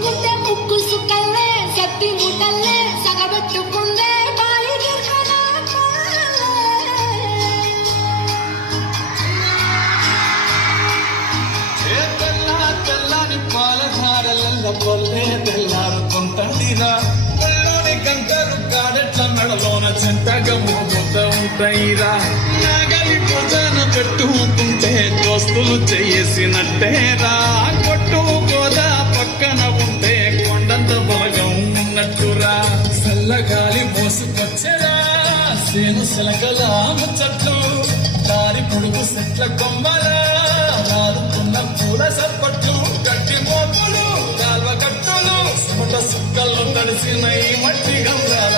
ముట్టుకుంటే ముక్కు సుక్కల్లే సత్తి ముట్టల్లే సగబెట్టుకుందే బాయి తెల్లని పాలధారల పొల్లే తెల్లారుతుంటదిరా ఒళ్ళోని గంటలు కాడెట్ల మెడలోన చెంతగా మోగుత ఉంటాయిరా నాగలి భుజాన పెట్టుకుంటే దోస్తులు చేసినట్టేరా కొట్టు గోదా పక్కన ఉంటే కొండంత బలగం ఉన్నట్టురా చల్లగాలి మోసుకొచ్చరా సేను సెలకల ముచ్చట్లు దారి పొడుగు సెట్ల కొమ్మలా రాలుతున్న పూల సప్పట్లు గట్టి మోపులు కాల్వ కట్టులు సుమట సుక్కల్లో తడిసిన ఈ మట్టి గంగాల